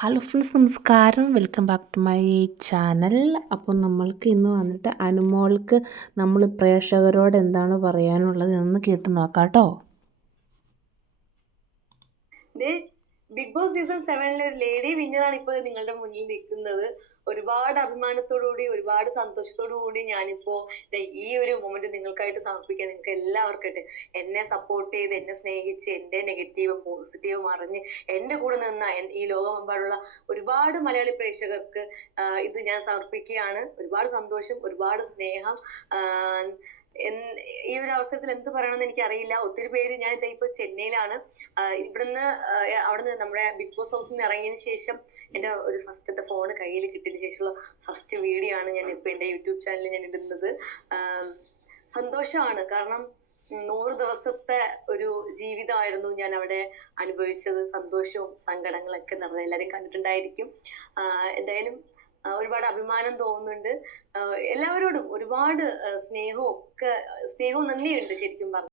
Hello friends നമസ്കാരം. Welcome back to my channel അപ്പോൾ നമ്മൾക്ക് ഇന്ന് വന്നിട്ട് അനുമോൾക്ക് നമ്മൾ പ്രേക്ഷകരോട് എന്താണ് പറയാനുള്ളത് എന്ന് കേട്ട് നോക്കാം കേട്ടോ. ബിഗ് ബോസ് സീസൺ സെവനിലെ ലേഡി വിന്നറാണ് ഇപ്പോൾ നിങ്ങളുടെ മുന്നിൽ നിൽക്കുന്നത്. ഒരുപാട് അഭിമാനത്തോടുകൂടി ഒരുപാട് സന്തോഷത്തോടുകൂടി ഞാനിപ്പോ ഈ ഒരു മൊമെന്റ് നിങ്ങൾക്കായിട്ട് സമർപ്പിക്കാൻ നിങ്ങൾക്ക് എല്ലാവർക്കായിട്ട് എന്നെ സപ്പോർട്ട് ചെയ്ത് എന്നെ സ്നേഹിച്ച് എന്റെ നെഗറ്റീവ് പോസിറ്റീവും അറിഞ്ഞ് എന്റെ കൂടെ നിന്ന ഈ ലോകമെമ്പാടുള്ള ഒരുപാട് മലയാളി പ്രേക്ഷകർക്ക് ഇത് ഞാൻ സമർപ്പിക്കുകയാണ്. ഒരുപാട് സന്തോഷം ഒരുപാട് സ്നേഹം ഈ ഒരു അവസരത്തിൽ എന്ത് പറയണമെന്ന് എനിക്ക് അറിയില്ല ഒത്തിരി പേര് ഞാൻ ഇതാ ഇപ്പൊ ചെന്നൈയിലാണ്. ഇവിടുന്ന് അവിടുന്ന് നമ്മുടെ ബിഗ് ബോസ് ഹൗസിൽ നിന്ന് ഇറങ്ങിയതിന് ശേഷം എന്റെ ഒരു ഫസ്റ്റത്തെ ഫോൺ കയ്യിൽ കിട്ടിയതിന് ശേഷമുള്ള ഫസ്റ്റ് വീഡിയോ ആണ് ഞാൻ ഇപ്പൊ എന്റെ യൂട്യൂബ് ചാനലിൽ ഞാൻ ഇടുന്നത്. സന്തോഷമാണ്. കാരണം നൂറ് ദിവസത്തെ ഒരു ജീവിതമായിരുന്നു ഞാൻ അവിടെ അനുഭവിച്ചത്. സന്തോഷവും സങ്കടങ്ങളൊക്കെ നിറഞ്ഞ എല്ലാവരും കണ്ടിട്ടുണ്ടായിരിക്കും. എന്തായാലും ഒരുപാട് അഭിമാനം തോന്നുന്നുണ്ട്. എല്ലാവരോടും ഒരുപാട് സ്നേഹവും ഒക്കെ സ്നേഹവും നന്ദിയുണ്ട് ശരിക്കും പറഞ്ഞു.